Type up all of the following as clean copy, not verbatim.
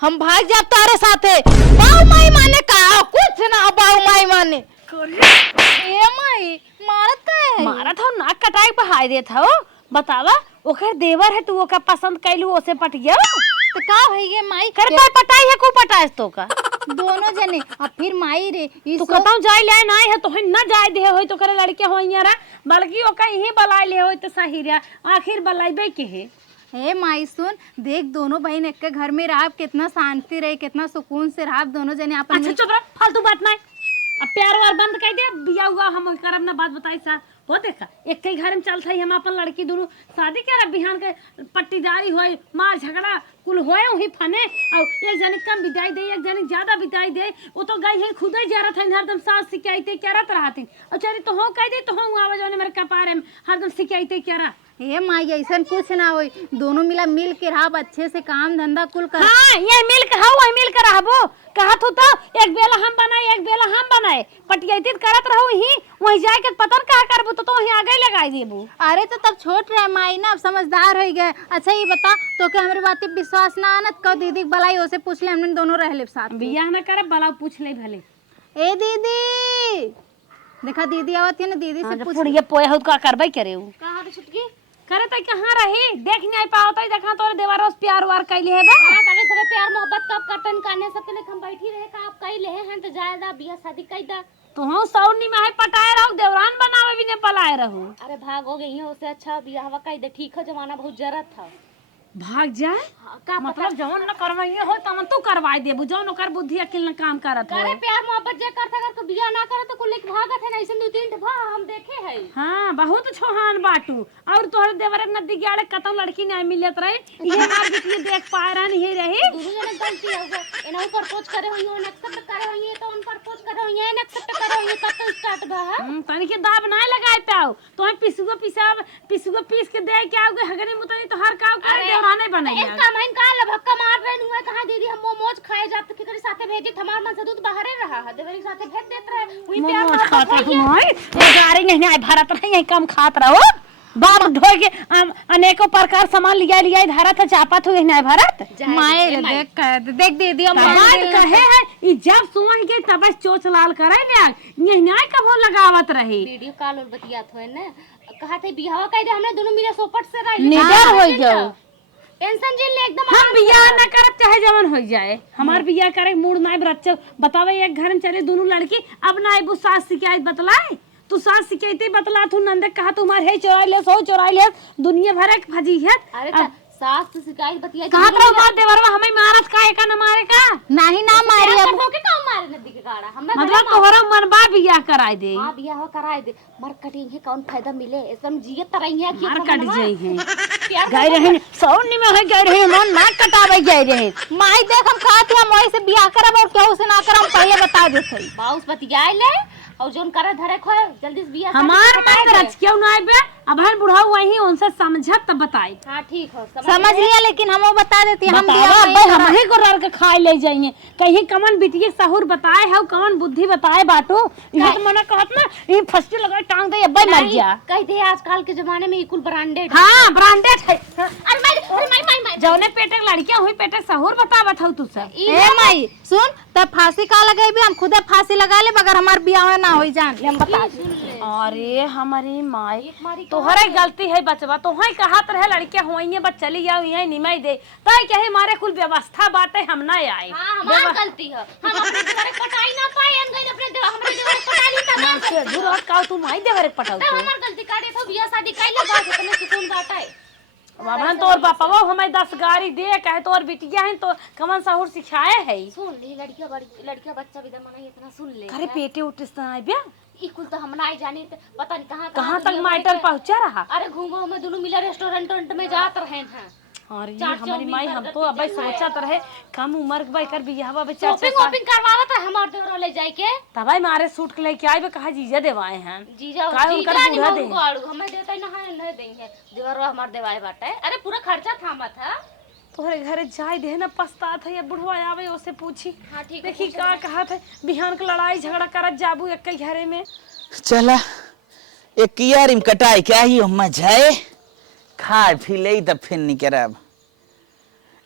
हम भाग जाब तारे साथे। बाऊ माई माने का कुछ ना बाऊ माई माने ए माई मारत का है मारत हो नाक कटाई बहाई देत हो। बतावा ओकर देवर है तू ओका पसंद कैलू ओसे पट गया तो का होइगे माई करता पटाई है को पटाइस तो का दोनों जने अब फिर माई रे तू कतौ जाय ले ना है तो न जाय दे होय तो करे लड़के होय यारा बल्कि ओका यही बलाय ले होय तो सही रे आखिर बलाइबे के है। हे माई सुन देख दोनों बहन एक के घर में रह कितना शांति रहे कितना सुकून से रह दोनों जने अपन। अच्छा चुप रह फालतू बात नहीं अब प्यार वार बंद कर दे बिया हुआ हम करब ना बात बताई सा वो देखा एक के घर में चलता है हम अपन लड़की दोनों शादी कर बिहान के पट्टीदारी होय मार झगड़ा कुल होए वही फने और एक जने कम बिताई दे एक जने ज्यादा बिताई दे वो तो गई है खुद ही जरा था हरदम सास शिकायतें करत रहती और चली तो हो कह दे तो हो आवाज ने मेरे कपार में हरदम शिकायतें करा। हे माई ऐसा कुछ ना होई दोनों मिल के रह अच्छे से काम धंधा कुल कर। हाँ ये मिल के हाउ वही मिल के रहबो कहत हो तो एक बेला हम बनाए एक बेला हम बनाए पटियाती करत रहो ही वही जाए के पता कहा करबो तो वही आगे लगाई देबो। अरे तो तब छोट रहे माई ना अब समझदार हो गए। अच्छा ये बता तो क्या हमारे बात पे विश्वास ना आनत का दीदी बलाई ओसे पूछ ले हमने दोनों रह ले साथ बियाह ना करे बला पूछ ले भले। ए दीदी देखा दीदी आवत है ना दीदी से पूछ ये पोया हो का करबे करे उ कहां रे छुटकी करे त कहां रही देख नहीं आई पाओ त देखा तोरे देवारों से प्यार वार कैली है बा। हां करे थोड़े प्यार मोहब्बत कब करतन काने सबके ने हम बैठी रहे का आप कई ले हैं तो जायदा बियाह शादी कई दा तो हम सौनी में है पटाए रहो देवरान बनावे भी ने पलाए रहो। अरे भाग हो गई है उससे अच्छा बियाह कई दे ठीक है जमाना बहुत जरूरत था भाग जाए का मतलब जवन न करवाइए हो तमन तू करवाई देबू जवन ओकर बुद्धि अकिल न काम करत हो। अरे प्यार मोहब्बत जे करता कर को बियाह ना करे तो कुल एक भागत है ना ऐसे दो तीन भा हम देखे है। हां बहुत छोहान बाटू और तोहर देवर नदी गाड़े कतौ लड़की नहीं मिलत रहे ये मार बिटिया देख पा रहा नहीं रही दोनों जने गलती हो गए एना ऊपर पोछ करे होई हो एक्सेप्ट करे होई तो उन पर पोछ करे होई है एक्सेप्ट करे होई कब तो स्टार्ट बा तनी के दाब ना लगाए पाओ तो पिसुगो पीस के दे के आओगे हगने मुतनी तो हर काम करे देवराने बनाई इनका माइन का लभक्का मार रहे हुए कहां दीदी हम मोमोज खाए जाते के करे साथे भेजी हमार मन से दूध बाहर रहा है देवरी साथे भेज देत रहे वही प्यार मोमोज खाते हम ये गाड़ी नहीं आई भारत रही यही कम खात रहो बाप ढो के अनेकों प्रकार सामान लिया धारा था चापा तो नहीं भारत माए देख दीदी हम बात कहे है ई जब सुवह के तब चोच लाल करे ले नहीं नहीं कबो लगावत रही वीडियो कॉल और बतियात होए ना कहा थे बियाह कह दे हमने दोनों मिले सोपट से रही निडर हो जाओ टेंशन जी ले एकदम हम बियाह न करब चाहे जवन हो जाए हमार बियाह करे मूड ना बच्चा बतावे एक घर में चले दोनों लड़की अब ना आइबू सास शिकायत बतलाए तू सास शिकायत बतला तू नंदे कहा तुम्हारे है चोराई ले सो चोराई ले दुनिया भर के फजी है। अरे सास से शिकायत बतिया कहा तो मार देवरवा हमें मारत का एका न मारे का नहीं ना मारे अब के का मारे नदी के गाड़ा हमें मतलब तोहरा मनबा बियाह कराई दे। हां बियाह कराए दे मर कटिंग है कौन फायदा मिले एकदम जियत तरही है मार कट जाई है गई रहे सौनी में है गई रहे मन ना कटावे गई रहे माई देख हम खाते हम वही से बियाह करब और केहू से ना करब पहले बता देते बाउस बतियाए ले और जोन करे धरे खो जल्दी से बियाह हमार मन रच क्यों ना आइबे अब हन बुढ़ा वही उनसे समझत तब बताई। हां ठीक हो समझ लिया लेकिन हम वो बता देती हम हम ही को रर के खाए ले जाइए कहीं कमन बिटिए सहूर बताए है कौन बुद्धि बताए बाटू ये तो मना कहत ना ये फस्टी लगा टांग दे अब्बे मर जा कह दे आजकल के जमाने में इकुल ब्रांडेड हां ब्रांडेड है। अरे माई जौने पेटे लड़कियां हुई पेटे सहूर बतावत हौ तू सब ए माई सुन तब फांसी का लगाई भी हम खुदे फांसी लगा ले मगर हमार बियाह ना होई जान हम बता दे। अरे हमारी माई तोहरे गलती है बचवा तो है कहत रहे लड़कियां होइए बस चली जाओ यही निमाई दे तय कहे मारे कुल व्यवस्था बाटे हम ना आए। हां हमार गलती है हम अपने द्वारे पटाई ना पाए हम गए अपने हमरे द्वारे पटा ली तब से दूर हट का तू माई देवरे पटाऊ तो हमार गलती काटे तो बियाह शादी कैले बात इतने सुकून बाटा है बाबन तोर पापा वो हमें 10 गाड़ी दे कहे तोर बिटिया है तो कमन सहूर सिखाए है सुन ले लड़कियां बच्चा भी दम नहीं इतना सुन ले अरे पेटे उठस ना आइबे इकुल तो हम ना जाने पता नहीं कहां तक माइटर पहुंचा रहा। अरे घूमो में दोनों मिला रेस्टोरेंट में जात रहे हैं और ये हमारी माई हम तो अबे सोचत रहे कम उम्र के कर बियाहवा बेचारा शॉपिंग करवावत है हमार देवर ले जाए के तबाई मारे सूट के लेके आइबे कहा जीजा देवाए हैं जीजा उनकर बूढ़ा दे हमें देते ना है नहीं देंगे देवर हमार देवाए बाटे अरे पूरा खर्चा थामा था तोहरे घरे जाय दे ना पछतात है या बुढ़वा आवे ओसे पूछी। हां ठीक देखी का कहत है बिहान के लड़ाई झगड़ा करत जाबू एक घरे में चला एक कियारिम कटाई क्या ही मजाए खा पी ले तब फिर नहीं करब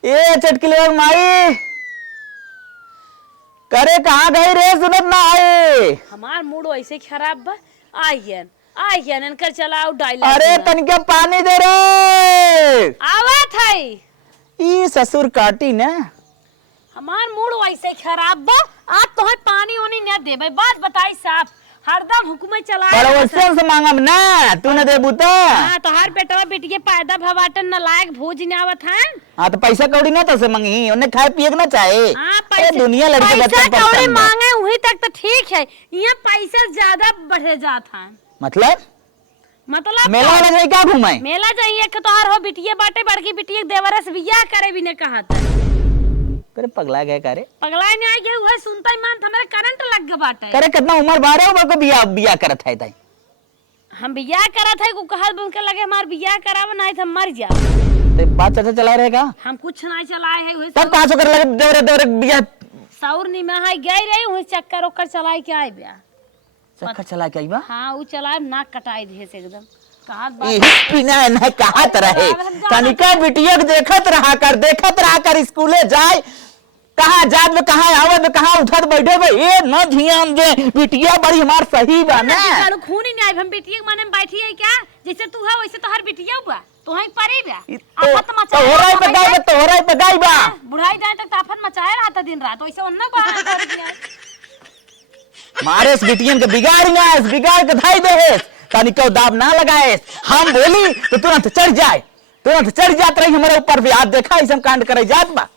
ए चटकले माई करे कहाँ गई रे, सुनत ना आए। हमार मूड वैसे खराब बा। आइयन इनकर चलाओ डायलॉग। अरे तनिके पानी दे रे। आवत है। ई ससुर काटी ना। हमार मूड वैसे खराब बा। आप तो है पानी ओनी न देबे। बात बताई साहब, हरदम हुकुमत चलाए। बड़वसिया से मांगम ना, तू न देबू तो। हां तो हर बेटवा बेटिए पैदा भवाटन न लायक भोज न आवत है। हां तो पैसा कौड़ी ना तो से मांगी, उन्हें खाए पिए ना चाहे। हां अरे दुनिया लड़के पैसा कौड़ी मांगे वही तक तो ठीक है, यहाँ पैसा ज्यादा बढ़े जात है। मतलब मेला वाला जाए क्या घुमाए? मेला जाइए कि तोहार हो बिटिया बाटे, बड़की बिटिया देवरस बियाह करे भी ने कहा था। करे पगला गए करे? पगला नहीं आ गया, वह सुनता ही मान हमारे करंट लग गया बाटे। करे कितना उम्र बारे हो को बियाह करत है ताई? हम बियाह करत है को कहत उनके लगे हमार बियाह कराव नहीं तो मर जा। तो बात चर्चा चला रहेगा? हम कुछ नहीं चलाए है, वही तब कहां से कर लगे देवरे बियाह? सौर नहीं में है गई रही, वही चक्कर ओकर चलाए के आए बियाह। चक्कर चला के आईबा? हां वो चलाए नाक कटाई दे से एकदम। कहां यही बिना न कहत रहे तनिका बिटिया के देखत रहा कर स्कूले जाए, कहां जात में कहां आवत में कहां उठत बैठे बे, ए न ध्यान दे बिटिया बड़ी हमार सही बा ना। चालू खून ही नहीं आई, हम बिटिया के माने में बैठी है क्या? जैसे तू है वैसे तो हर बिटिया हुआ, तो है परी बा। आफत मचाए तो हो रहा है पे बा बुढ़ाई जाए तक आफत मचाए रहा था दिन रात, वैसे ओन्ना बा कर दिया। मारे इस बिटियन के बिगाड़ के धाई दे तनिको दाब ना लगाए। हम बोली तो तुरंत चढ़ जात रही हमारे ऊपर भी। आप देखा ऐसा कांड करे जात बा,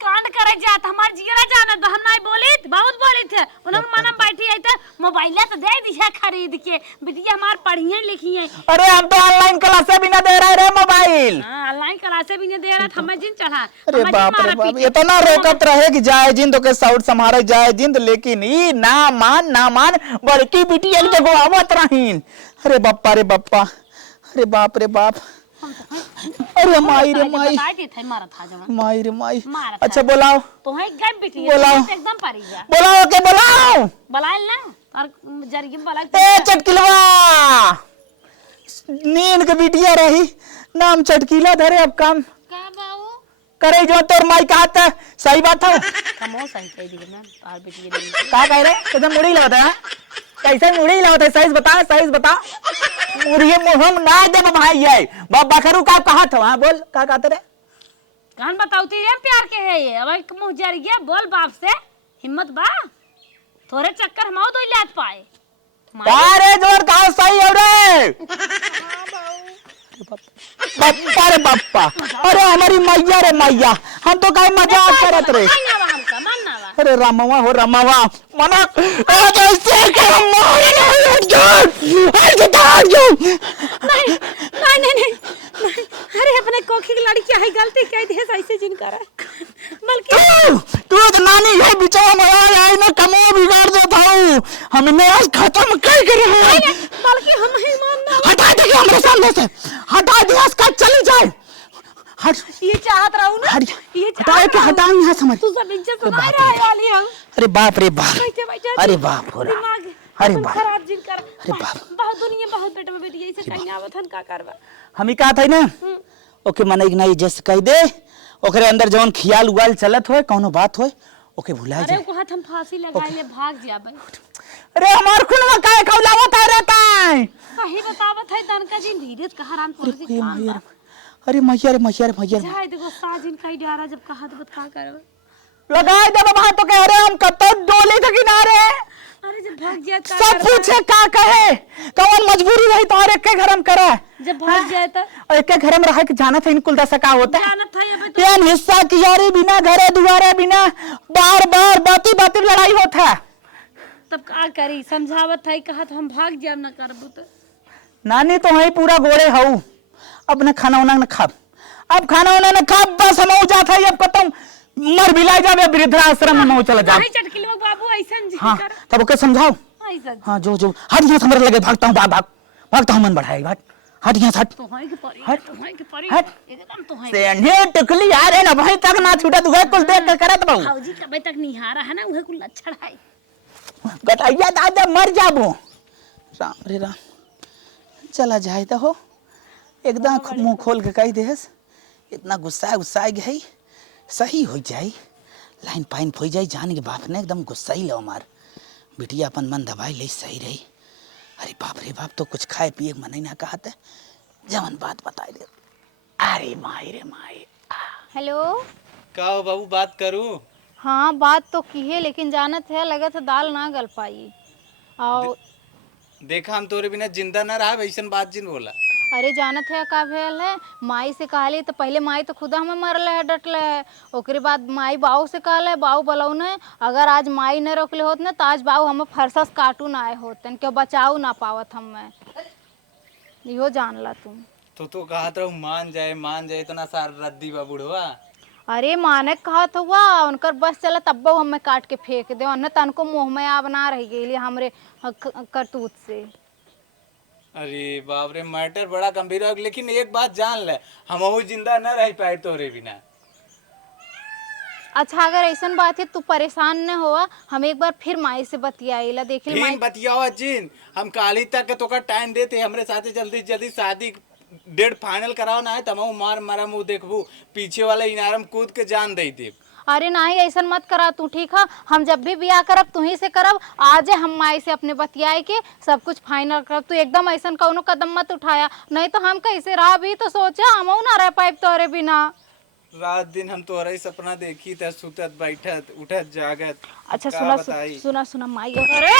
कांड करे जात हमार जिगरा जानत बा। हम नहीं बोली, बहुत बोली थे उन्होंने मन में बैठी है तो मोबाइल तो दे दिया खरीद के, बिटिया हमार पढ़िए लिखी है। अरे हम तो ऑनलाइन क्लासे भी ना दे रहे रे मोबाइल। हां ऑनलाइन क्लासे भी नहीं दे रहा, हमें जिन चढ़ा। अरे बाप रे बाप, इतना रोकत रहे कि जाए जिन तो के साउट समारे जाए जिन, लेकिन ई ना मान बड़की बिटिया के जगह आवत रहीन। अरे बाप रे बाप, अरे बाप रे बाप, अरे माई रे माई, माई रे माई। अच्छा बोलाओ तो है गई बिटिया एकदम परी जा। बोलाओ के बोलाओ बलाइल ना और जरिए बलाइल। ए चटकिलवा, नींद के बिटिया रही नाम चटकीला धरे। अब काम का बाबू करे जो तोर माई कहत है सही बात हो। कमो सही कह दी ना और बिटिया का कह रहे एकदम मुड़ी लगता है, कैसे मुड़ी लगता है? सही बता मुड़िए मुहम ना दे भाई है बाप बखरू का कहत हो। हां बोल का कहते रे? कान बताउती रे प्यार के है ये, अब मुंह जर गया बोल बाप से, हिम्मत बा थोड़े चक्कर हम दो लात पाए। अरे जोर का सही हो रे बप्पा रे बप्पा। अरे हमारी मैया रे मैया, हम तो कहीं मजाक करत रे। अरे रामवा हो रामवा मना ऐसे कर मार नहीं अरे अपने कोखी की लड़की है गलती कह दे ऐसे जिन करा बल्कि तू तो नानी है बिचारा मरा है ना कमो बिगाड़ देता हूं। हमने आज खत्म कर रहे हैं, बल्कि हम ही मानना। हटा दे हमारे सामने से, हटा दे इसका चली जाए। हट ये चाहत रहूं ना, ये हटाओ के हटाओ यहां समझ। तू सब इज्जत सुना रहा है वाली हम। अरे बाप रे बाप, बैठे अरे बाप हो रहा, दिमाग अरे बाप, खराब जिन कर। अरे बाप, बहुत दुनिया बहुत बेटा में बेटी ऐसे कहीं आवत हन का करबा। हम ही कहा था ना ओके मने नहीं जस्ट कह दे, ओकरे अंदर जवन खियाल उगाल चलत होए कोनो बात होए ओके भुला जाए। अरे को हाथ हम फांसी लगाए ले भाग जाबे। अरे हमार खुनवा काहे खौलावत है रहता है? सही बतावत है तनका जी धीरे कहा राम तोर से काम बा। अरे मैया रे मैया रे मैया जाए देखो साजिन कई डारा जब कहा तो का करबे। लगाए दे बाबा तो कह रहे हम कतो डोले के किनारे। अरे जब भाग जाए का सब पूछे का कहे कौन मजबूरी रही तो एक के घर हम करा। जब भाग जाए तो एक के घर में रह के जाना था इनकुल दशा का होता है। जानत था ये तो यान हिस्सा कियारी बिना घरे दुआरे बिना बार बाती लड़ाई होता है। तब का करी समझावत है कहा तो हम भाग जाब ना करबो तो। नानी तो वही पूरा गोड़े हूँ, अब न खाना वाना न खाब, अब खाना वाना न खाब, बस हम जाता है अब खत्म मर भिलाई जावे वृद्धाश्रम में चला जा। नहीं चटकिलवा बाबू ऐसन जी हाँ कर तब ओके समझाओ। ऐसन हाँ जो हट यहाँ से लगे भागता हूँ भागता हूँ मन बढ़ाएगा। हट यहाँ से हट तो है के परी हट, तो है के परी हट। एकदम तो है। से अंधे टुकली आ रहे ना भाई तक ना छूटा तू कुल देख कर करत बहु फौजी कबे तक निहारा है ना उहे कुल लक्षण है। गटैया दादा मर जाबो। राम रे राम, चला जाए तो हो एकदम मुंह खोल के कह देस, इतना गुस्सा गई सही हो जाए लाइन पाइन फोई जाई जान के बाप ने एकदम गुस्सा ही लो मार बिटिया अपन मन दबाई ले सही रही। अरे बाप रे बाप तो कुछ खाए पिए मन ही ना कहते जवन बात बताई दे। अरे माई रे माई। हेलो का हो बाबू बात करूं? हाँ बात तो की है लेकिन जानत है लगा था दाल ना गल पाई और देखा हम तोरे बिना जिंदा ना रहा वैसन बात जिन बोला। अरे जानत है का भेल है माई से कहली तो पहले माई तो खुदा हमें मरले है डटले है ओकरे बाद माई बाऊ से कहले बाऊ बलौने अगर आज माई न रोकले होत ना तो आज बाऊ हमें फरसस काटू ना आए होतन क्यों बचाऊ ना पावत हमें इहो जान ला तुम। तो कहत रहूं मान जाए इतना सार रद्दी बा बुढ़वा। अरे माने कहत हुआ उनकर बस चला तब्बो हमें काट के फेंक दे न तनको मुँह में आ बना रह गई हमरे करतूत से। अरे बाप रे मैटर बड़ा गंभीर है लेकिन एक बात जान ले हम जिंदा न रह पाए तोरे बिना। अच्छा अगर ऐसा बात है तू परेशान न हुआ हम एक बार फिर माई से बतियाईला देख ले माई बतियावा जिन हम काली तक तो का टाइम देते हमरे साथे जल्दी जल्दी शादी डेट फाइनल कराओ ना है तम मार मारा मुँह देखबू पीछे वाला इनारम कूद के जान दे दे। अरे नहीं ऐसा मत करा तू ठीक है हम जब भी ब्याह करब तू ही से करब आज हम माई से अपने बतियाए के सब कुछ फाइनल करब तू एकदम ऐसा कौनो कदम मत उठाया नहीं तो हम कैसे रह भी तो सोचा हम ना रह पाए तोरे बिना। रात दिन हम तोरा ही सपना देखी था सुतत बैठत उठत जागत। अच्छा का सुना बताई? सुना माई अरे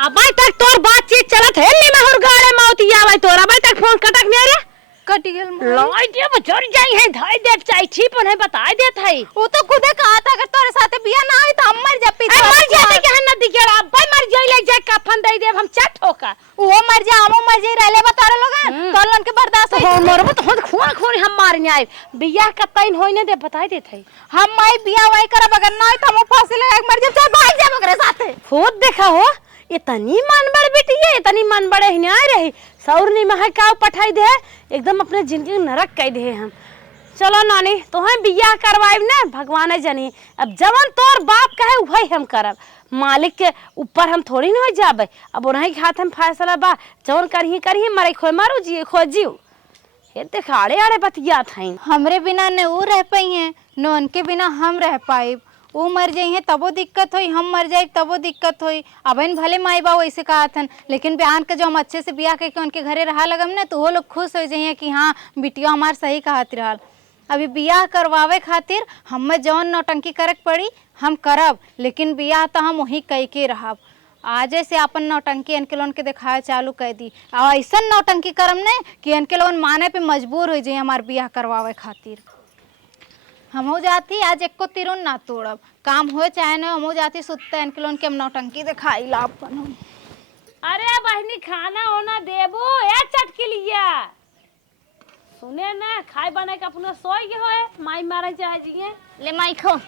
अबे तक तोर बातचीत चलत है नी महर गाड़े मौती आवे तोरा अबे तक फोन कटक नहीं रे कटी गेल लई दे बचर जाई है धाई दे चाय छिप है बताई देत है वो तो खुदे कहा था अगर तोरे साथे बियाह ना होई तो हम मर जा पीछे मर जाते के हन नदी के अब्बे मर जाई ले जाए कफन दे दे हम चट होका वो मर जा हम मर जाई रहले बता रे लोग तोलन के बर्दाश्त तो हम मरबो तो खुद खून खून हम मारने आए बियाह का तैन होई ने दे बताई देत है हम माई बियाह वाई करब अगर ना होई तो हम फांसी लगा के मर जा चाहे भाग जा ओकरे साथे खुद देखा हो इतनी मन बड़ बेटी है इतनी मन बड़े ही नहीं रही सौर नहीं महा का पठाई दे एकदम अपने जिंदगी नरक कह दे हम। चलो नानी तो हम बियाह करवाइब ना भगवान जानी अब जवन तोर बाप कहे वही हम करब मालिक के ऊपर हम थोड़ी ना हो जाबे अब उन्हीं के हाथ में फैसला बा जवन करही मरे खोए मारू जिए खो जीव ये देख आड़े आड़े बतिया था हमरे बिना न वो रह पाई हैं न उनके बिना हम रह पाइब वो मर जाई हैं तबो दिक्कत होई हम मर जाए तबो दिक्कत होई अब भले माई बाबू ऐसे कहा था लेकिन बयान के जो हम अच्छे से बियाह करके उनके घरे रहा लगम ना तो वो लोग खुश हो जाइए कि हाँ बिटिया हमार सही कहत रहल। अभी बियाह करवावे खातिर हमें जौन नौटंकी करे पड़ी हम करब लेकिन बियाह तो हम वहीं कह के रहब आज से अपन नौटंकी इनके लोन के दिखाए चालू कर दी और ऐसा नौटंकी करम ने कि इनके लोन माने पे मजबूर हो जाइए हमार बियाह करवावे खातिर। हम हो जाती आज एक को तिरुन ना तोड़ब काम हो चाहे ना हम हो जाती सुतते इनके लोन के हम नौटंकी दिखाई ला अपन। अरे बहनी खाना होना देबो ए चटकी लिया सुने ना खाए बने के अपना सोई के होए माई मारे चाहे जिए ले माई खो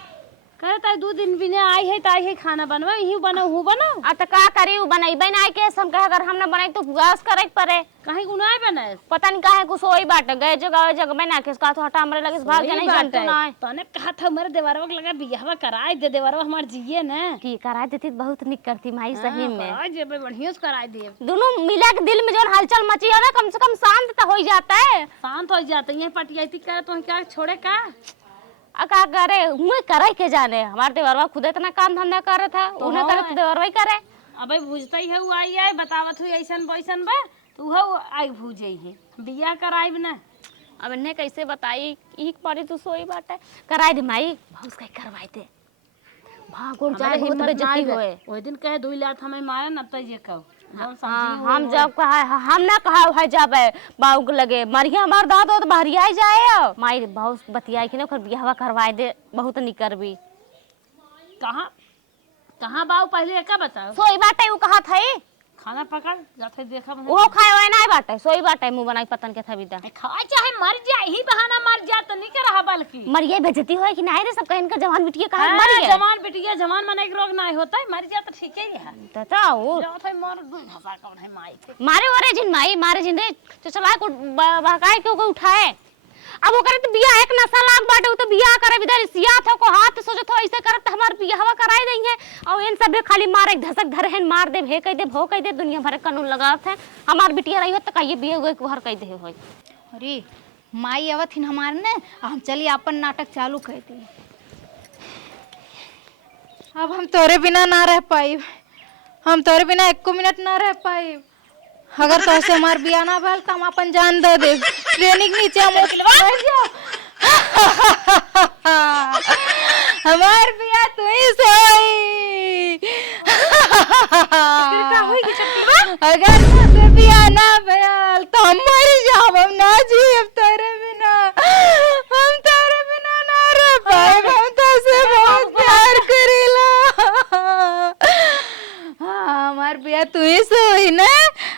कहता है 2 दिन बिना आई है ताई है खाना बनवा ही बनो हूं बनो आ त का करी उ बनाई बनाई के हम कह अगर हम ना बनाई तो गैस करे परे कहीं गुनाह बने पता नहीं काहे कुछ होई बाट गए जगह बना के का तो हटा हमरे लगे से भाग के नहीं जानते ना तने कहा था मेरे देवरवा के लगा बियाह कराए दे देवरवा हमार जिए ना की करा देती बहुत निक करती माई सही में आज जेबे बढ़िया से कराए दे दोनों मिला के दिल में जो हलचल मची है ना कम से कम शांत तो हो जाता है शांत हो जाते हैं पटियाती करे तो क्या छोड़े का का करे हुए करे के जाने हमारे देवरवा खुद इतना काम धंधा कर रहा था उन्हें करे तो देवरवा ही करे अबे बुझता ही है वो आई है बतावत हुई ऐसन वैसन बा तो वो आई भूजे है बियाह कराइब ना अब इन्हें कैसे बताई एक बारी तो सोई बात है कराई दे माई बहुत कहीं करवाई दे भागोड़ जाए बहुत बेइज्जती होए ओए दिन कहे 2 लाख हमें मारे न त ये कहो हम जब कहा हम ना कहा है जाबे बाऊ के लगे मरिया हमार दाद तो बहरिया जाए माई बहुत बतियाई कि ना ओकर बियाह करवाई दे बहुत निकर भी कहां कहां बाऊ पहले का बताओ सोई बाटे उ कहा था खाना पकड़ जाते देखा वो खाए होए ना बाटे सोई बाटे मुंह बनाई पतन के था बिदा खाए चाहे मर जाए ही बहाना मर जा तो नहीं कर रहा बल्कि मरिया बेइज्जती होए कि नहीं रे सब कहन का जवान बिटिया कहा मर गया जवान बिटिया जवान मने के रोग ना होता है मर जा तो ठीक ही है तता वो जात है मर भाषा कौन है माई के मारे ओरे जिन माई मारे जिन रे तो चला को बहकाए के को उठाए अब वो करे तो बियाह एक नशा लाग बाटे उ तो बियाह करे इधर सियात हो को हाथ सोचत हो ऐसे करत हमार बियाहवा कराई दई है और इन सब खाली मारे धसक धरहन मार दे भे कह दे भो कह दे दुनिया भर कानून लगावत है हमार बिटिया रही हो तो कहिए बियाह हुए घर कह दे होई अरे माई आवत हिन हमार ने हम चली अपन नाटक चालू कर दी। अब हम तोरे बिना ना रह पाई, हम तोरे बिना एक मिनट ना रह पाई। अगर तो से हमार बिया ना भल तो हम अपन जान दे दे। ट्रेनिंग नीचे हम बैठ जाओ। हमार बिया तू ही से होई। अगर तुझसे बिया ना भल तो हम मर जाब, हम ना जीव तोरे बिना, हम तोरे बिना ना रह पाए। हम तुझसे बहुत प्यार करेला। हाँ हमार बिया तू ही से हुई ना।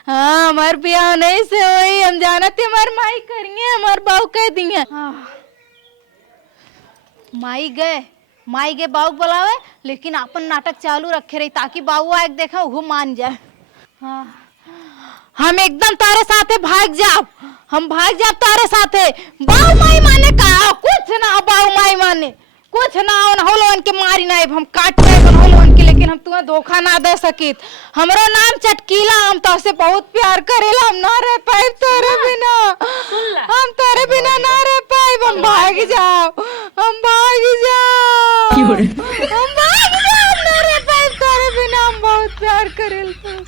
हाँ हमार बिया नहीं से हुई, हम जानते हमार माई करिए, हमार बाऊ कह दिए। माई गए बाऊ बुलावे, लेकिन अपन नाटक चालू रखे रही ताकि बाऊ आए देखा वो मान जाए। हाँ हम एकदम तारे साथे भाग जाब, हम भाग जाब तारे साथे। बाऊ माई माने का कुछ ना, बाऊ माई माने कुछ ना होलोन के मारी ना, हम काट रहे होलोन के, लेकिन हम तुम्हें धोखा ना दे सकित। हमरो नाम चटकीला, हम तो से बहुत प्यार करेला, हम ना रह पाए तोरे बिना, हम तोरे बिना ना रह पाए। हम भाग जाओ, हम भाग जाओ, हम भाग जाओ, ना रह पाए तोरे बिना, हम बहुत प्यार करेला।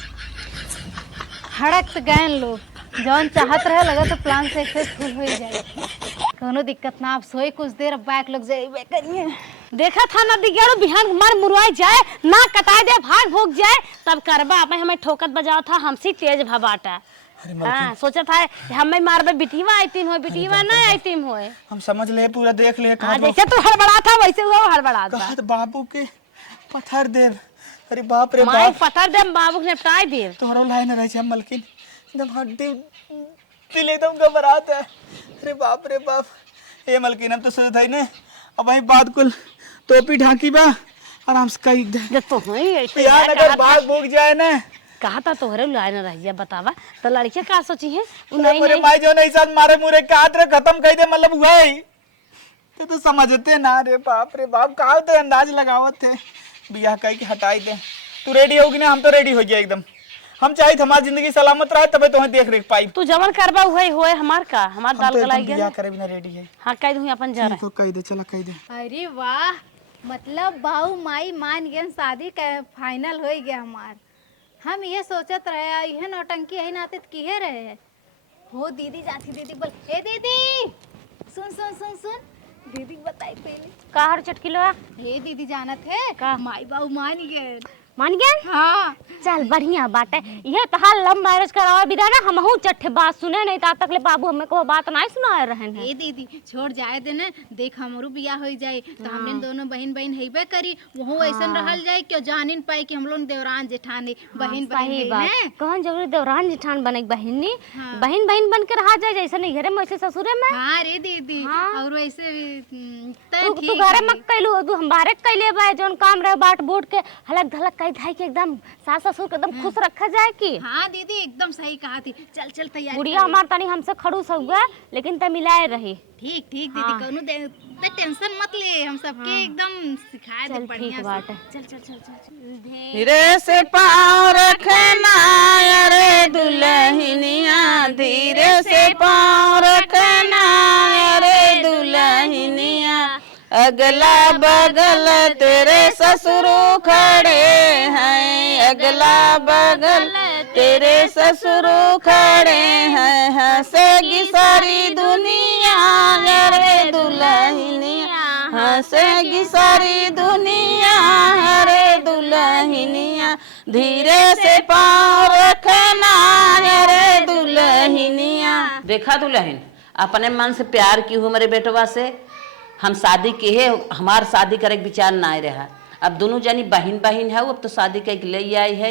हड़क गए लोग, जौन चाहत रहे लगा तो प्लान सक्सेसफुल हो जाए, कोनो दिक्कत ना। आप सोई कुछ देर, अब बैक लोग जाइए करिए। देखा था ना दिगेड़ो बिहान मर मुरवाई जाए ना, कटा दे भाग भोग जाए, तब करबा अब हमें ठोकत बजाओ था हमसे तेज भबाटा। हाँ सोचा था हमें मारबे बिटीवा आईतीम हो, बिटीवा ना आईतीम हो। हम समझ ले, पूरा देख ले। हाँ जैसे तू हड़बड़ा था वैसे हुआ हड़बड़ा था। बाबू के पत्थर दे। अरे बाप रे माई बाप, पत्थर दे बाबू ने निपटाई दे। तोहरो लाइन रह छै मलकिन, एकदम हड्डी दिल एकदम घबरात है। अरे बाप रे बाप, ए मलकिन हम तो सोचत है ने अब वही बात कुल टोपी ढाकी बा आराम से कही दे। जब तो होई ऐसे यार अगर भाग भूग जाए ना, कहा था तोहरे लाइन रहिया बतावा तो लड़के का सोची है मेरे माई जो नहीं साथ मारे मुरे का हाथ रे खत्म कह दे, मतलब वही तो समझते ना। रे बाप रे बाप, कहा तो अंदाज लगावत थे बियाह कह के हटाई दे। तू रेडी होगी ना, हम तो रेडी हो गया एकदम। हम चाहे हमारी जिंदगी सलामत रहे तबे तुम्हें देख रेख पाई। तू जवन करबा हुए होए हमार का, हमार दाल गलाई गया। बियाह करे बिना रेडी है। हां कह दूं अपन जा रहे। कह दे, चला कह दे। अरे वाह, मतलब बाऊ माई मान गए, शादी का फाइनल हो गया हमार। हम ये सोचत रहे यह नौटंकी है नाते किए रहे हो। दीदी जाती, दीदी बोल, ए दीदी सुन सुन सुन सुन, दीदी बताई पहले काहर चटकिलो। हे दीदी जानत है का? माई बाऊ मान गए। मान गया? हाँ चल बढ़िया बात है। ये तहार लव मैरिज करावा बिदा ना, हमहू चट्ठे बात सुने नहीं ता तक ले बाबू हमें को बात नहीं सुनाए रहन है। ए दीदी छोड़ जाए दे ना, देख हमरो बियाह हो जाए तो हमने दोनों बहन बहन हेबे करी, वहू ऐसन रहल जाए क्यों जानिन पाए कि हम लोग देवरान जेठानी बहन सही बहन बात है। कौन जरूरी देवरान जेठान बने बहनी, बहन बहन बन के रहा जाए जैसे नहीं घरे में वैसे ससुरे में। हाँ रे दीदी, और वैसे तू घरे मत कैलू, तू हमारे कैले बा जोन काम रहे बाट बूट के हलक धलक कई धाई के एकदम सास ससुर के एकदम खुश रखा जाए की। हाँ दीदी एकदम सही कहा थी। चल चल तैयारी बुढ़िया हमार तनी हमसे खड़ूस हुआ लेकिन त मिलाए रही। ठीक ठीक दीदी, कोनो टेंशन मत ले, हम सबके एकदम सिखाए दे बढ़िया बात है। चल चल चल चल। धीरे से पाँव रखना अरे दुल्हनिया, धीरे से पाँव रखना अरे दुल्हनिया, अगला बगल तेरे ससुर खड़े हैं, अगला बगल तेरे ससुर खड़े हैं, हंसेगी सारी दुनिया अरे दुल्हनिया, हंसेगी सारी दुनिया अरे दुल्हनिया, धीरे से पाँव रखना अरे दुल्हनिया। देखा दुल्हन, अपने मन से प्यार की हूँ मेरे बेटवा से, हम शादी के है, हमार शादी करे के विचार ना रहा। अब दोनों जनी बहन बहन है, अब तो शादी के ले आई है,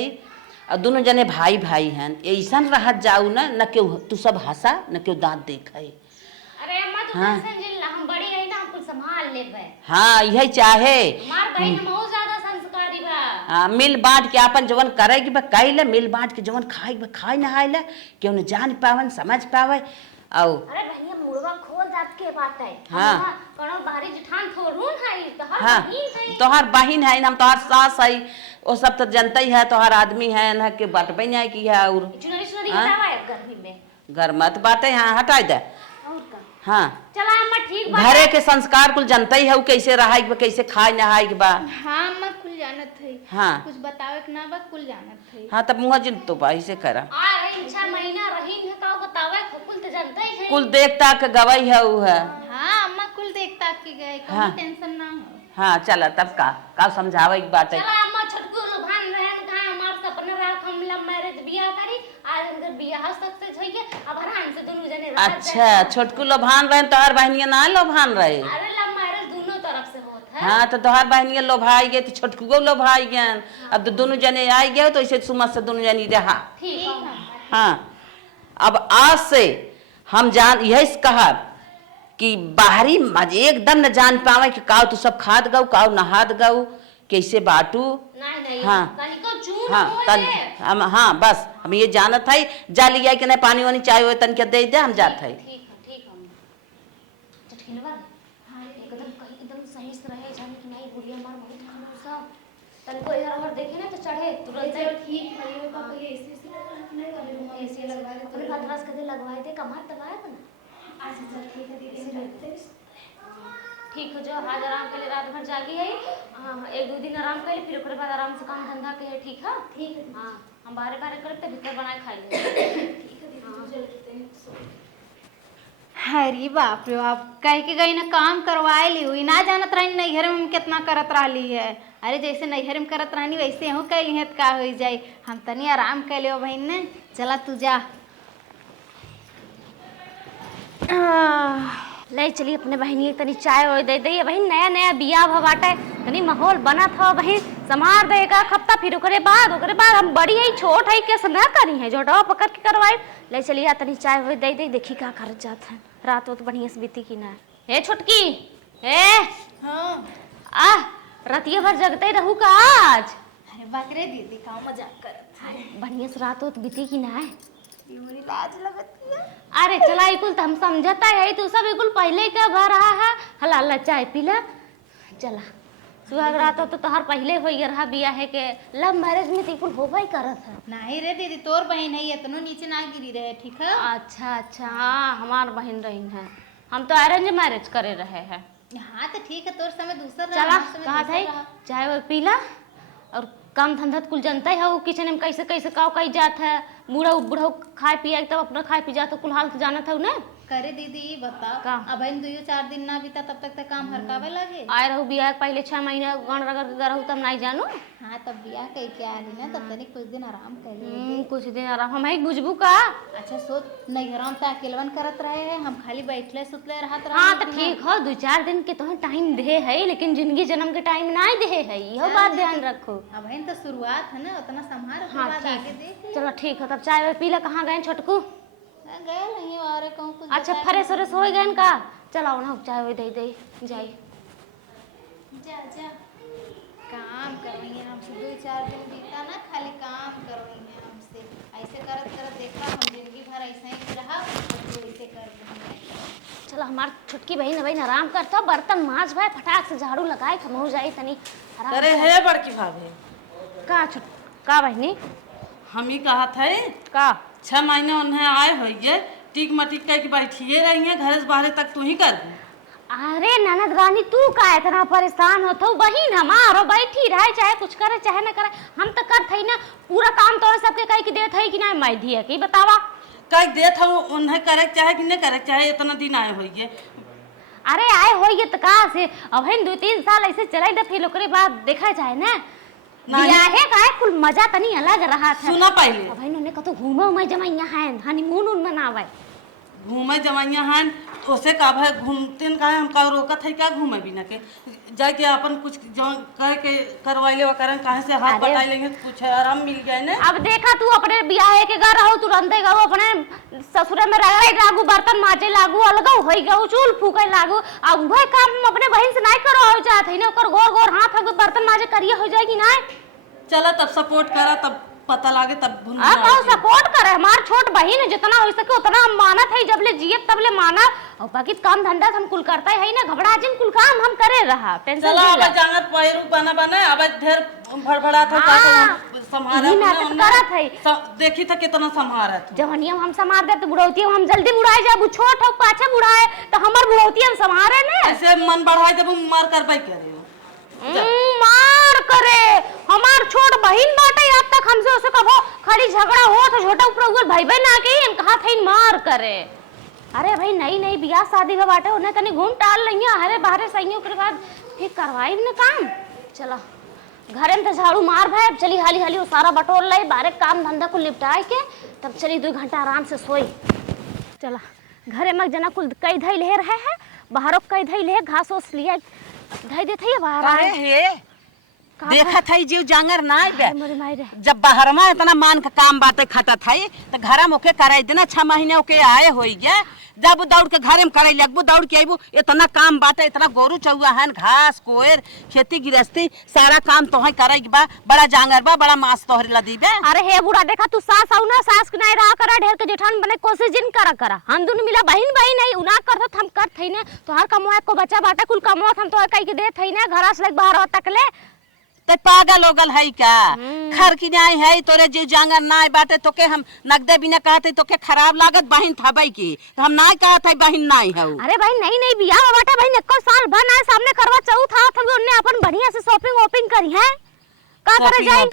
और दोनों जने भाई भाई हैं। ऐसा रह जाऊ ना, न क्यों तू सब हंसा न क्यों दांत देख है। अरे अम्मा तू टेंशन जिल ना, हम बड़ी रही ना, हम कुल संभाल लेबे। हाँ यही चाहे, हमार बहन बहुत ज्यादा संस्कारी बा। हाँ मिल बांट के अपन जवन करेगी बा कई ले, मिल बांट के जवन खाई बा खाई नहाई ले, क्यों न जान पावन समझ पावे। औ अरे भैया मुड़वा खोल जात के बात है। हाँ कौनो बाहरी जेठान थोड़ून है, तोहर हाँ बहिन है। तोहार बहिन है, हम तोहार सास है, वो सब तो जनता ही है, तोहार आदमी है न के बटबे नहीं की है। और चुनरी सुनरी हटावा है गर्मी में। घर मत बातें यहाँ हटाई दे। और का हाँ चला अम्मा ठीक बा। घरे के संस्कार कुल जनता ही है, कैसे रहाई बा कैसे खाए नहाई बा। हाँ अम्मा कुल कुल जानत है। हाँ। कुछ बतावे के ना बा कुल जानत है। हाँ तब मुँह जिन तो बाई से करा आ रही 6 महीना रही है का बतावे कुल तो जानते ही है। कुल देखता के गवाई है उ है। हाँ अम्मा कुल देखता के गए, कोई हाँ। टेंशन ना हो। हाँ चला तब का समझावे की बात है। चला अम्मा छोटकू भान रहन का हमार सपना रहा हम लव मैरिज बियाह करी, आज हमकर बियाह सक्सेस होई है। अब आराम से दोनों जने रह अच्छा छोटकू लोभान रहे तोहर बहनिया ना लोभान रहे। अरे लव मैरिज दोनों तरफ से होत है। हाँ तो तोहर बहनिया लोभाई गए तो छोटकू को लोभाई गए। अब तो दोनों जने आई गए तो इसे सुमत से दोनों जनी रहा। ठीक है। हाँ अब आज से हम जान यही कहा कि बाहरी मजे एकदम न जान पावे कि काव तू सब खाद गाऊ काव नहाद गाऊ कैसे बाटू। नहीं हाँ। तनी को चून हाँ बोल दे। हम हाँ बस हम ये जानत है जा लिया कि नहीं पानी वानी चाय तन के दे दे हम जात है। ठीक हम चटकिलवा एकदम कहीं एकदम सही से रहे जाने कि नहीं बुढ़िया मार बहुत खाना सब तन को इधर उधर देखे ना तो चढ़े तुरंत ठीक है ये पापा ये ऐसे वाले ऐसे लगवा दे अपने बदमाश कदे लगवाए थे कमाल दबाया था ना। अच्छा चल ठीक है दीदी रखते ठीक हो जाओ आज आराम के लिए रात भर जागी है। हाँ 1-2 दिन आराम कर फिर ओकरे बाद आराम से काम धंधा के है। ठीक है ठीक है। हाँ हम बारे बारे करब तो भीतर बनाए खाई ले। ठीक है दीदी चलते हैं। अरे बाप रे बाप कह के गई ना काम करवाए ली हुई ना जानत रही नैहर में कितना करत रही है। अरे जैसे नैहर में करत रहनी वैसे हूँ कैली है का हो जाए। हम तनी आराम कर लियो बहन ने चला तू जा। ले चली अपने बहनी तनी चाय वाय दे दे बहन नया नया बियाह भवाटा तनी माहौल बना था बहन संभार दे का हफ्ता फिर ओकरे बाद हम बड़ी है छोट है के संधा करी है जोटवा पकड़ के करवाई। ले चलिए तनी चाय वाय दे दे देखी का कर जात है रात वो तो बढ़िया से बीती की ना। हे छोटकी हे हाँ आ रातिया भर जगते रहू का आज। अरे बकरे दीदी का मजाक करत है। बढ़िया से रात वो तो बीती की ना। मुझे लाज लगती है। अरे चला इकुल तो हम समझता है तू सब इकुल पहले का भर रहा है हला हला चाय पीला चला सुहाग रात तो तोहर पहले हो रहा बिया है के लव मैरिज में इकुल होबा ही करत है। नहीं रे दीदी तोर बहन है इतनो नीचे ना गिरी रहे ठीक है। अच्छा हाँ हमार बहन रही है हम तो अरेंज मैरिज करे रहे हैं। हाँ तो ठीक है तोर समय दूसरा रहा, चला हमार समय कहा दूसरा था रहा। चाय वो पीला और काम धंधा कुल जनता है वो किचन में कैसे कैसे काव कई जात है बूढ़ा बूढ़ा खाए पिया तब अपना खाए पी जाता कुल हाल तो जाना था ना। करे दीदी बताओ का? अब इन 2-4 दिन ना बीता तब तक काम हरकावे लगे। आए रहू बियाह पहले 6 महीना गण रगड़ रहू तब नहीं जानू। हाँ तब बियाह कह के आली ना तब तनिक कुछ दिन आराम कर ले। कुछ दिन आराम हम ही बुझबू का। अच्छा सोच नैहराम त अकेलवन करत रहे हैं हम खाली बैठले सुतले रहत रहे। हाँ तो ठीक हो 2-4 दिन के तो टाइम दे है लेकिन जिंदगी जन्म के टाइम नहीं दे है यह बात ध्यान रखो। अब इन तो शुरुआत है ना उतना संभाल उसके हाँ बाद आगे ठीक देख चलो ठीक है तब चाय पी ले कहाँ गए छोटकू। गए नहीं और कहूँ कुछ अच्छा बताए फ्रेश व्रेश हो गए का चलाओ ना चाय दे दे जाए। जा जा काम करवाइए हमसे 2-4 दिन बीता ना खाली काम करवाइए हमसे ऐसे करत करत देखा हम जिंदगी भर ऐसे ही रहा तो ऐसे कर। चलो हमार छोटकी बहन आराम करता बर्तन मांज भाई फटाक से झाड़ू लगाए खम हो जाए तनी आराम अरे कर। है बड़की भाभी का छोट का बहनी हम ही कहा थे का 6 महीने उन्हें आए होइए टिक मटिक कह के बैठिए रही है घर से बाहर तक तू ही कर दी। अरे ननद रानी तू का इतना परेशान हो तो बहन हमारो बैठी रहे चाहे कुछ करे चाहे न करे हम तो कर थई ना पूरा काम तोरे सबके कह के देत है कि नहीं मैं दिए की बतावा कह दे था उन्हें करे चाहे कि नहीं करे चाहे इतना दिन आए होइए। अरे आए होइए तो कहाँ से अब 2-3 साल ऐसे चले दे फिर ओकरे बाद देखा जाए ना बियाहे का कुल मजा तनी अलग रहा था। सुना पहले अब इन्होंने कतो घूमो मैं जमा यहाँ है हनीमून उन मनावे घूमे जमाइया हैं ओसे का भाई घूमते न काहे हम का रोकत है क्या घूमे बिना के जाके अपन कुछ जो कह के करवाई ले करन काहे से हाथ अरे बटाई लेंगे कुछ आराम मिल जाए ना। अब देखा तू अपने बियाहे के घर रहो तुरंत गो अपने ससुरे में रगड़े लागू बर्तन माजे लागू अलग होई गऊ चूल फूके लागू अब वह काम हम अपने बहन से नहीं करो हो जात है ना ओकर गोर गोर हाथ हग बर्तन माजे करिए हो जाएगी ना। चला तब सपोर्ट करा तब पता लागे तब भूल अब बहुत सपोर्ट करे हमार छोट बहन जितना हो सके उतना हम मानत है जब ले जिए तब ले माना और बाकी काम धंधा हम कुल करता है ना घबरा जिन कुल काम हम करे रहा टेंशन चला अब जानत पैरू बना बना अब ढेर भड़बड़ा था करत है देखी था कितना संभारा था जवनिया हम संभार दे तो बुढ़ौती हम जल्दी बुढ़ाए जाए छोट हो पाछे बुढ़ाए तो हमार बुढ़ौती हम संभारे ने ऐसे मन बढ़ाए जब मार कर पाई करे मार करे हमसे उसे कहो खाली झगड़ा हो तो छोटा ऊपर ऊपर भाई बहन आ के कहा थे मार करे। अरे भाई नई नई बियाह शादी का बाटे उन्हें तनी घूम टाल लइया हरे बाहरे सही के बाद फिर करवाई न काम। चलो घरे में तो झाड़ू मार भाई अब चली हाली हाली वो सारा बटोर लाई बाहर काम धंधा को निपटाए के तब चली 2 घंटा आराम से सोई। चला घरे में जना कुल कई धई ले रहे है बाहरों कई धई ले घास ओस लिया धई देते है बाहर काहे हे देखा था जीव जांगर ना बे मोरी माई रे जब बाहर में इतना मान का काम बाटे खता था तो घर में ओके कराई देना 6 महीने ओके आए होई गया जब दौड़ के घरे में कराई लगबू दौड़ के आईबू इतना काम बाटे इतना गोरू चौआ है घास कोयर खेती गृहस्थी सारा काम तोहे करे के बा बड़ा जांगर बा बड़ा मांस तोहरे ला दी बे। अरे हे बुढ़ा देखा तू सास आउ ना सास के नहीं रहा करा ढेर के जेठान बने कोशिश जिन करा हम दोनों मिला बहन बहन नहीं उना करत हम कर थई ने तोहर कमवा को बच्चा बाटा कुल कमवा हम तोहर कई के दे थई ने घरा से बाहर तक ले ते पागल होगल है क्या खर की न्याय है तोरे जीव जांगर नाय बाटे तो के हम नगदे बिना कहते तो के खराब लागत बहन थबई की तो हम नाय कहत है बहन नाय है। अरे भाई नहीं नहीं बियाह बाटा बहन एको साल भर ना सामने करवा चौथ हाथ हम उन्ने अपन बढ़िया से शॉपिंग वॉपिंग करी है का करे जाए।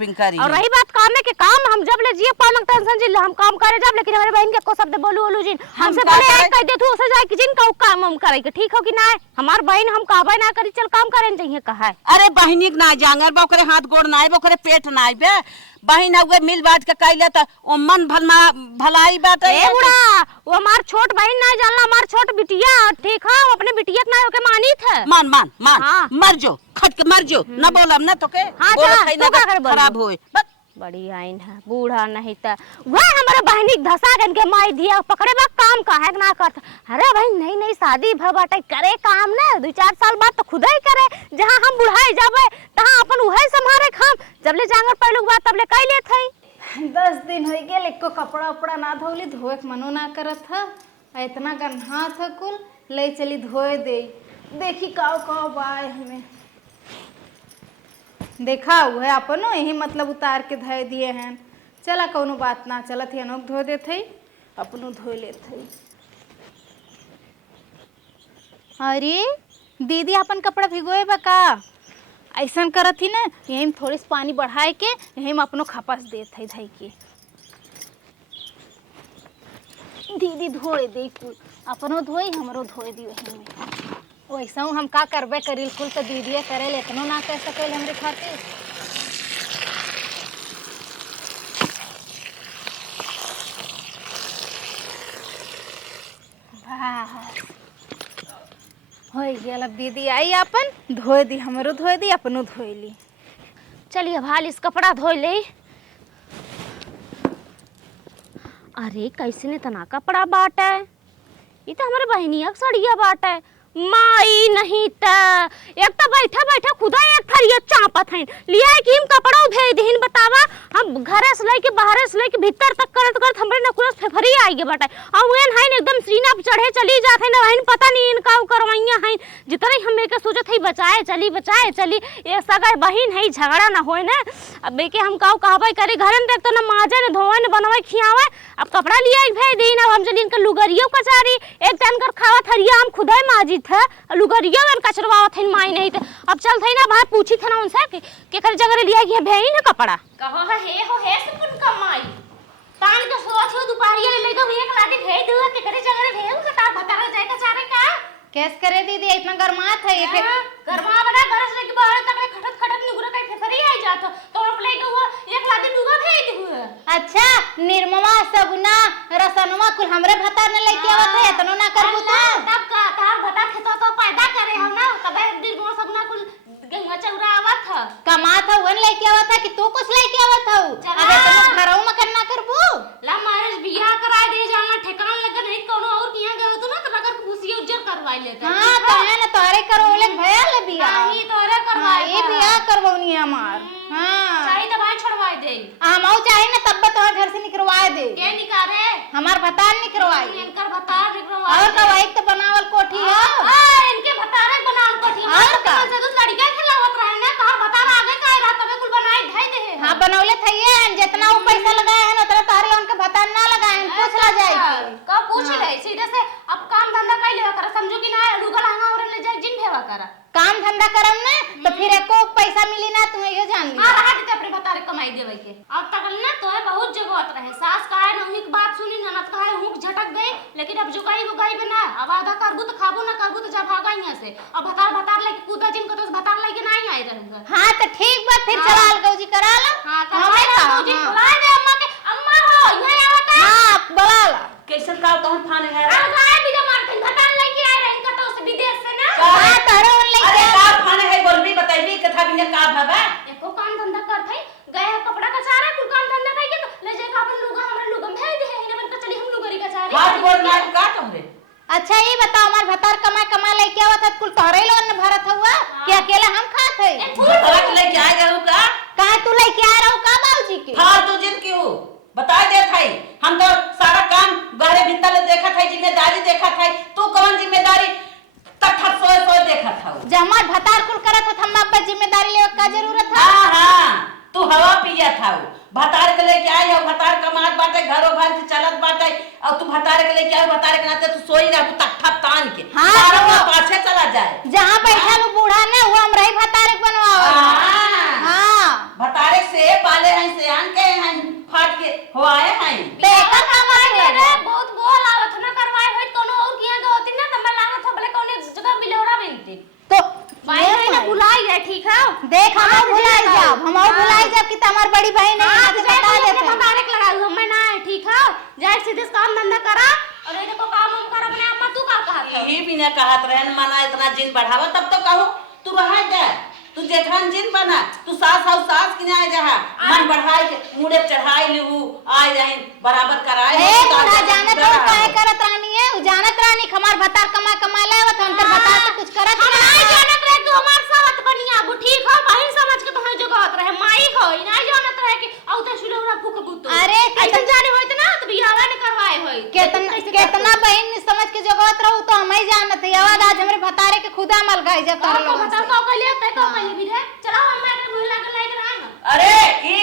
और रही बात काम के काम हम जब ले जिए पालक टेंशन जिल हम काम करे जब लेकिन हमारे बहन के को शब्द बोलू बोलू जिन हमसे पहले एक कह दे तू उसे जाए कि जिन का काम हम करे के ठीक हो कि ना हमार बहन हम कहबे ना करी चल काम करें चाहिए कहा है। अरे बहनी के ना जांगर बा ओकरे हाथ गोड़ ना आइबे ओकरे पेट ना आइबे बहन हुए मिल बात के कइले त ओ मन भलाई बात है। ए बुढ़ा वो हमार छोट बहन ना जानला हमार छोट बिटिया ठीक है अपने बिटिया के ना ओके मानी थे मान मान मान हाँ। मर जो खट के मर जो न बोलम न तो के हाँ, बोलत जा, है तू ना का कर बोल। खराब होए बस बड़ी आइन है बूढ़ा नहीं त वह हमारे बहनी धसा गन के माई दिया पकड़े बा काम का है ना करत। अरे भाई नहीं नहीं शादी भ बाटे करे काम ना 2-4 साल बाद तो खुद ही करे जहां हम बुढ़ाई जाबे तहां अपन उहे संभारे खाम जब ले जांगर पहलुक बात तब ले कई ले थई 10 दिन हो गए एको कपड़ा उपड़ा ना धोली धोए के मनो ना करत था इतना गन्हा था कुल ले चली धोए दे देखी काव बाय हमें देखा हुआ है अपन यही मतलब उतार के धोए दिए हैं चला कोनो बात ना चलत है अनोक धो देत है अपनो धो लेत है। अरे दीदी अपन कपड़ा भिगोए बा का ऐसा करत ही ना यही में थोड़ी सी पानी बढ़ाए के यही में अपनो खपस देत है धई के दीदी धोए दे कुल अपनो धोई हमरो धोए दी वही में वैसा हम का करबे करिल कुल तो दीदी करे इतनो ना कर सकेल हमरे खातिर। वाह हो गया अब दीदी आई अपन धोए दी हमरो धोए दी अपनो धोए ली। चलिए भाल इस कपड़ा धोई ले। अरे कैसे ने तना कपड़ा बाटे ये तो हमारे बहनिया के सड़िया बाटे माई नहीं त एक तो बैठा बैठा खुदा एक थरिया चापत है लिया कि हम कपड़ा भेज दीन बतावा हम घरे से लेके बाहर से लेके भीतर तक करत करत हमरे नकुरस फेफरी आई गे बाटे और वेन है एकदम सीना पे चढ़े चली जात है ना वहन पता नहीं इनका करवाइया है जितने हम के सोचत है बचाए चली ये सगा बहिन है झगड़ा ना होए ना अब बेके हम काऊ कहबे करे घरे में देख तो ना माजे ना धोए ना बनवे खियावे अब कपड़ा लिया भेज दीन अब हम चली इनका लुगरियो कचारी एक टाइम कर खावा थरिया हम खुदे माजी था लुगरिया में कचरवावत है माई नहीं तो अब चल थई ना भाई पूछी था ना उनसे के कर जगह लिया कि भेई ना कपड़ा कहो है सुपुन कमाई तान के सोच हो दुपहरिया ले लेके एक लाठी भेज दो के करे जगह भेऊ के ता भतारा जाए का चारे का कैस करे दीदी इतना गरमात है ये गरमा बड़ा गरस लेके बाहर तक खटत निगुरा कई फेफरी आई जात तो रोप लेके हुआ एक लाठी दुगा भेज दू। अच्छा निर्ममा सबुना रसनवा कुल हमरे भता ने लेके आवत है इतनो ना करबू तब का तार भता खेतो तो पैदा करे हम ना तबे निर्ममा सबुना कुल गंगा चौरा आवत ह कमात है वन लेके आवत है कि तू कुछ लेके आवत है अब इतनो घरौ में करना करबू ला मारे बियाह कराए दे जाना ठेकान लगे नहीं कोनो और किया गयो तो ना तब अगर खुशी उज्जर करवाई लेते हां तो है ना तोरे करवले भया ले बिया नहीं तोरे करवाए ये बिया करवनी हमार हां चाहे दवाई छोड़वाए दे हम आउ चाहे ना तब तो घर से निकलवाए दे के निकारे हमार भतान निकलवाई इनकर बता निकलवाए और कवाई तो बनावल कोठी हो इनके बतारे बनाल कोठी और का से तो लड़का खिलावत रहे ना कहा बतारा आगे काहे रहा तबे कुल बनाई धई दे हां बनौले थइए जितना वो पैसा लगाए हैं उतना तारे उनके भतान ना लगाए पूछ ला जाए का पूछ ले सीधे से अब काम धंधा काई लेवा कर समझो कि ना लुगल हां और ले जाए जिन भेवा कर काम धंधा करम ना तो फिर एको पैसा मिली ना तुम ये जान ली हां रहा रहते अपने बता रे कमाई देवे के। अब तक ना तो है बहुत जगत रहे सास का है नौमी की बात सुनी ननद का है हुक झटक गई, लेकिन अब जो कहीं वो गई बना अब आधा करबू तो खाबू ना करबू तो जा भागा यहां से। अब भतार लेके कूदा जिन को तो भतार लेके नहीं आई रहेगा। हां तो ठीक बा फिर चला अलगौजी करा ला। हां करवाए ना जी बुला दे अम्मा के। अम्मा हो यहां आवता। हां बुला ला। कैसन का तोहन फाने है अब गाय भी तो मारते भतार लेके आए रहे इनका तो उस विदेश से ना। हां तारो ऑनलाइन अरे का फाने है बोलबी बताइबी कथा बिना का भबा एको काम धंधा करथई गए कपड़ा का सारा कुल काम धंधा कई के ले जाके अपन लोग हमरा लोग भेज दे है ने चली हम लोग का सारे हाथ बोल ना का तोहरे। अच्छा ये बताओ हमार भतार कमा लेके आवत है कुल तोहरे लोन न भरत हुआ कि अकेला हम खात है? भतार लेके आए गहू का काहे तू लेके आ रहा का बाबूजी के? फालतू जिद क्यों बता दे थाई हम तो सारा काम गहरे भीतर देखा था जिम्मेदारी देखा था तू कौन जिम्मेदारी तक सोए देखा था जब हमार भतार कुल करत है हम अब जिम्मेदारी लेवे का जरूरत है? हां हां तू हवा पिया था भतार के लेके आई हो भतार कमात बाटे घरो घर के चलत बाटे और तू भतार के लेके आई भतार के नाते तू सोई रह तख्ता तान के हाँ, सारा तो पाछे चला जाए जहां बैठा लो बूढ़ा ने वो हमरे ही भतार बनवावा। हां भतारे से पाले हैं से आन के हैं फाट के हो आए हैं बेका कमाए रे बहुत बोल आवत ना करवाए होय कोनो और किया तो होती ना त मैं लागत हो भले कोने जगह मिलोरा मिलती तो भाई ने बुलाई है ठीक है। देख हम भुलाई जाब कि तमार बड़ी बहन है हां ना बता देते बताने के लगा मैं ना है ठीक है जाए सीधे काम धंधा करा और ये देखो काम हम कर अपने अम्मा तू का कहा था ये भी न कहत रहन मना इतना जिन बढ़ावा तब तो कहो तू रह जा तू जेठान जिन बना तू सास कि ना जहां मन बढ़ाई के मुड़े चढ़ाई लेहू आए जाए बराबर कराए ए बुढ़ा जानत हो काहे करत रानी है जानत रानी हमार भतार कमा लेवत उनकर भतार तो कुछ करत हम नहीं जानत रहे तू हमार साथ बनिया बु ठीक हो बहन समझ के तुम्हें जगत रहे माई हो नहीं जानत रहे कि औते सुलौरा फूक बुतो अरे ऐसा जाने होइत ना तो बियाह ने करवाए होई केतना बहन समझ के जगत रहू तो हम ही जानत है आवाज आज हमरे भतारे के खुदा मल गई जा कर लो बता को कलिए ते को कलिए भी रे चलो हम मैं मुंह लगा लेके आएंगे। अरे ई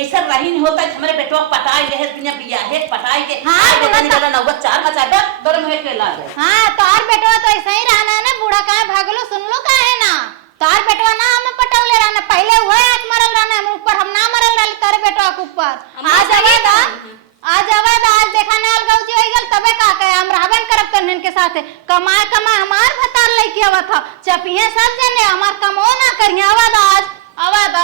ऐसा रही नहीं होता हमरे बेटवा पटाई ले बिना बियाहे पटाई के हां बेटनी वाला नौबत चार मचाबे गरम है के ला गए हां तोर बेटवा तो ऐसा ही रहना है ना बूढ़ा काहे भागलो सुन लो काहे ना तोर बेटवा ना हम पटौले रहना पहले हुए आज मरल रहना हम ऊपर हम ना मरल रहले तोरे बेटवा के ऊपर आज देखा ना अलगौजी होई गल तबे का कहे हम रहबन करब तनन के साथ कमाए हमार भतार लेके आवत ह चपिए सब जने हमार कमो ना करिया आवाज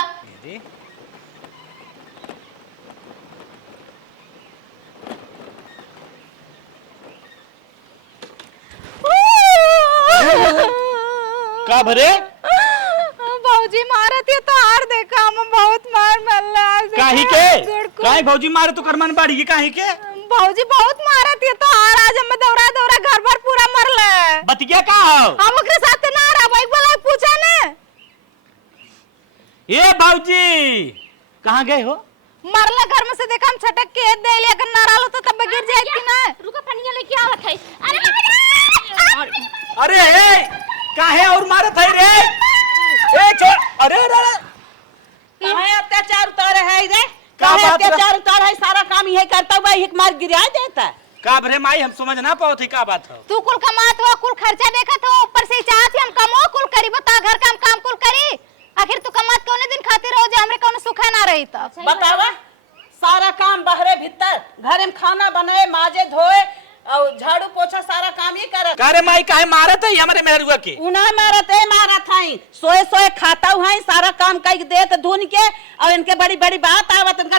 का भरे भौजी मारत है तो हार देखा हम बहुत मार मल्ला काहे भौजी मारे तो करमन बाड़ी के काहे के भौजी बहुत मारत है तो हार आज हम दौरा घर भर पूरा मरले बतिया का हो हम ओकरे साथ ना रह भाई बोला पूछा ना ए भौजी कहां गए हो मरला घर में से देखा हम छटक के दे लिया अगर नाराल होता तब गिर जाए कि ना रुको पनिया लेके आवत है। अरे ए काहे और मारत है रे ए छोड़ अरे कहां अत्याचार उतारे है रे का कहां बात अत्याचार उतार है सारा काम यही करता हुआ एक मार गिरा देता का भरे माई हम समझ ना पाओ थी का बात हो तू कुल कमात हो कुल खर्चा देखत हो ऊपर से चाहत हम कमो कुल करी बता घर काम कुल करी आखिर तू कमात कौन दिन खातिर हो जे हमरे कौन सुखा ना रही तब बतावा सारा काम बहरे भीतर घर में खाना बनाए माजे धोए और झाड़ू पोछा सारा काम ही करत कारे माई काहे मारत है हमरे मेहरुआ के उना मारत हई सोए खाता हुआ सारा काम कई देत धुन के और इनके बड़ी बड़ी बात आवत इनका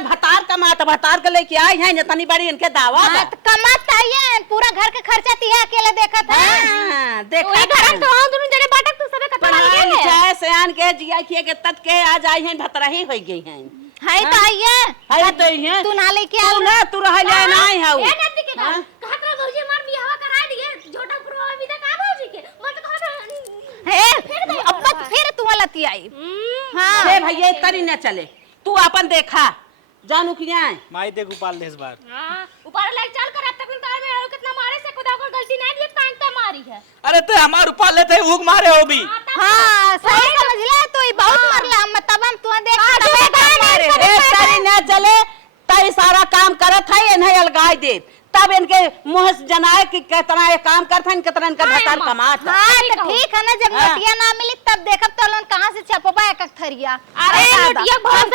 भतार के लेके आई हैं इतनी बड़ी इनके दावत कमात आइए पूरा घर के खर्चा तिया अकेले देखत है हां देखा ओए घर तो हम दोनों जने बाटक तू सबे कतना पढ़ाई लिखाई से आन के जिया किए के तत के आज आई हैं भतरही हो गई हैं है तो आइए है तो हैं तू ना लेके आ तू ना तू रह ले नहीं हऊ ए नती के कहत रह गौजी मार बियाह करा दिए झोटा पुरवा भी तक आ भौजी के मत कहत है अब फिर तू लती आई हां अरे भैया तरी न चले तू अपन देखा जानू कि नहीं माई देख उपाल दे इस बार हां ऊपर लाइक चल कर अब तक तार में कितना मारे से खुदा को गलती नहीं दिए कांट पे मारी है अरे ते हमार उपाल लेते हुक मारे हो भी हां सही समझ ले तू बहुत मरला तब हम तू देख तबे मारे ए तरी न चले तई सारा काम करत है नहीं अलगाई दे तब इनके मुंह से जनाए कि कितना ये काम करता है, कितना इनका भतार कमात है। हाँ तो ठीक है ना, जब हाँ। नोटिया ना मिली तब देखब तो लोन कहाँ से छपबा एक एक थरिया। अरे नोटिया बहुत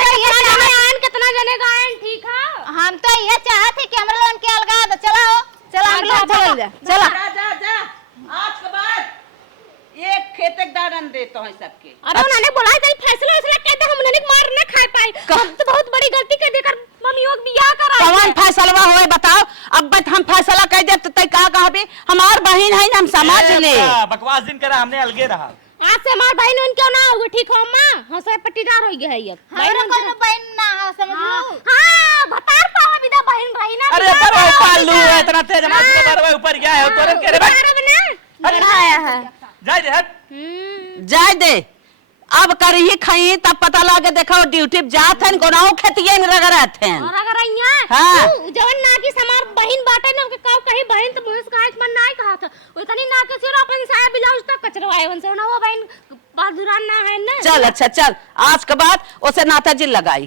कितना जने गायन ठीक है। हम तो ये चाहते कि हमरा लोन के अलगा दो। चलो चलो हम लोग चल जा चलो। जा जा जा आज के बाद एक खेत एक दारन देता हूँ सबके। अरे उन्होंने बोला है फैसला इसलिए कहते हम उन्होंने मार ना खा पाए, हम तो बहुत बड़ी गलती कर देकर मम्मियों को बियाह करा। कौन फैसला होए बताओ? अब बत हम फैसला कह दे तो तय का कहा भी हमार बहन है हम समझ ले। बकवास दिन करा हमने अलगे रहा। आज से हमार बहन उन क्यों ना होगी, ठीक हो अम्मा? हम सब पट्टीदार हो गए है अब। हमरा कोनो बहन ना हो, समझ लो। हां बतार पावा विदा बहन रही ना। अरे बरवा पालू है इतना तेज मार के बरवा ऊपर गया है तोरे के रे भाई। अरे आया है जा दे हट। जाय दे अब करही खई तब पता लागे देखो ड्यूटी जात हन कोनाओ खेतिए में रगरत हन। और अगर अइया हाँ। जवन ना की समार बहन बाटे ना के काव कहीं बहन तो मुझे कहा मन नहीं कहा था उतनी ना के सिर अपन साया ब्लाउज तक कचरवाए वन से ना वो बहन बादुरान ना है ना। चल अच्छा चल आज के बाद उसे नाता जी लगाई।